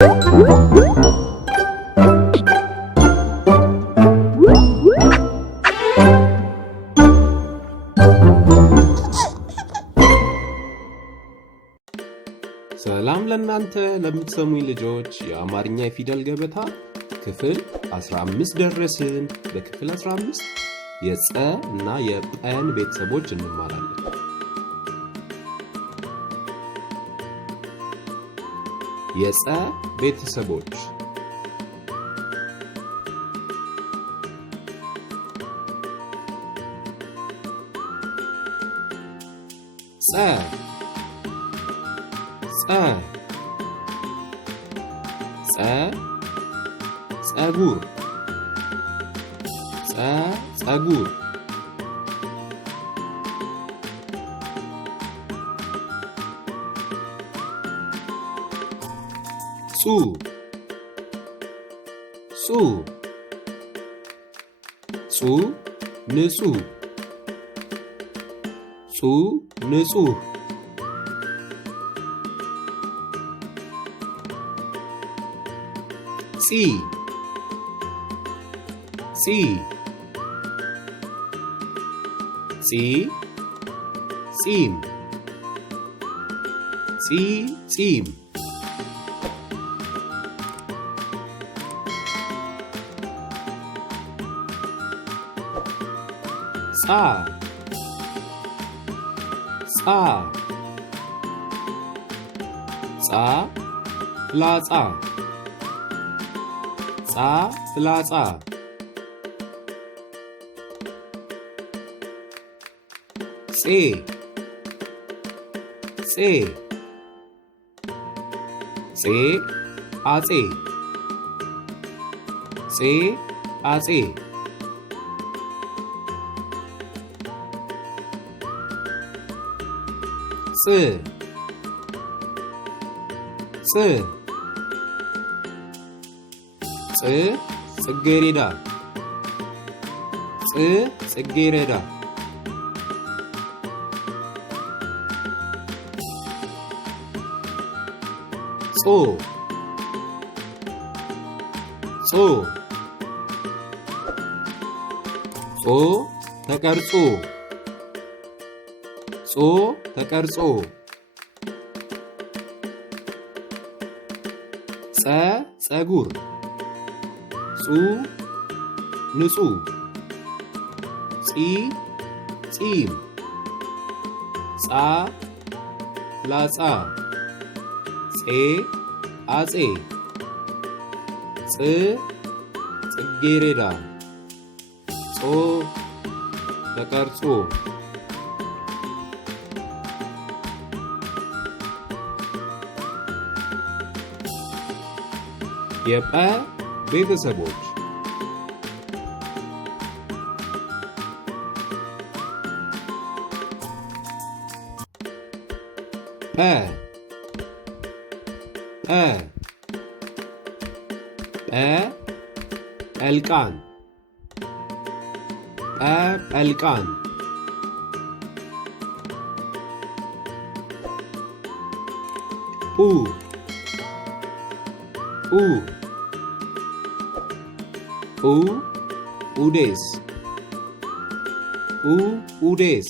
ሰላም ለእናንተ ለምትሰሙኝ ልጆች የአማርኛ የፊደል ገበታ ክፍል 15 ደረስን። በክፍል 15 የጸ እና የጰን ቤተሰቦች እንማራለን። የጸ ቤተሰቦች ጸ ጸጉር ጸጉር ንጹህ ንጹህ ጺም ፍላጻ አጼ ጽጌረዳ ተቀርጾ ጸጉር ንጹህ ጺም ፍላጻ አጼ ጽጌረዳ ተቀርጾ የጰ ቤተሰቦች ጰልቃን ኡዴስ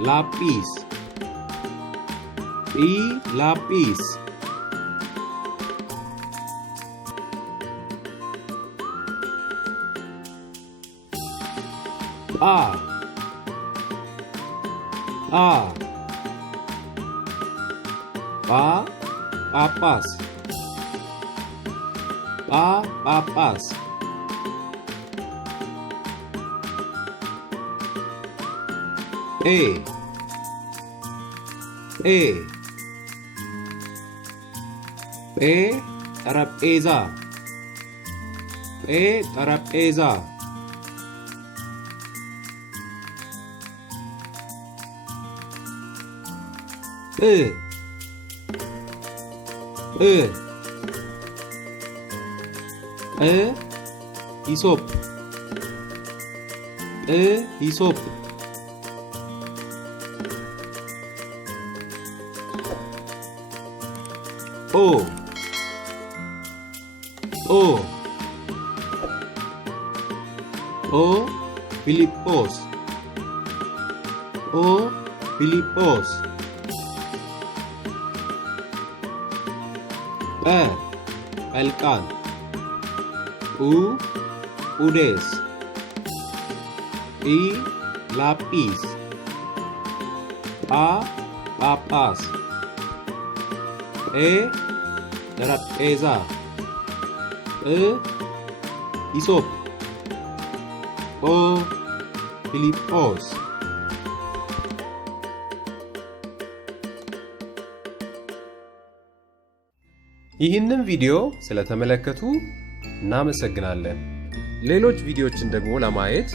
ላጲስ ጳጳስ ጠረጴዛ ኢሶፕ ኢሶፕ ኦ ፊሊጶስ ፊሊጶስ ጰልቃን ኡዴስ ላጲስ ጳጳስ ጠረጴዛ ኢሶፕ ፊሊጶስ ይህንን ቪዲዮ ስለተመለከቱ እናመሰግናለን። ሌሎች ቪዲዮዎችን ደግሞ ለማየት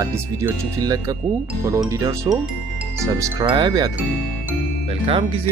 አዲስ ቪዲዮዎችን ሲለቀቁ ቶሎ እንዲደርሱ ሰብስክራይብ ያድርጉ። መልካም ጊዜ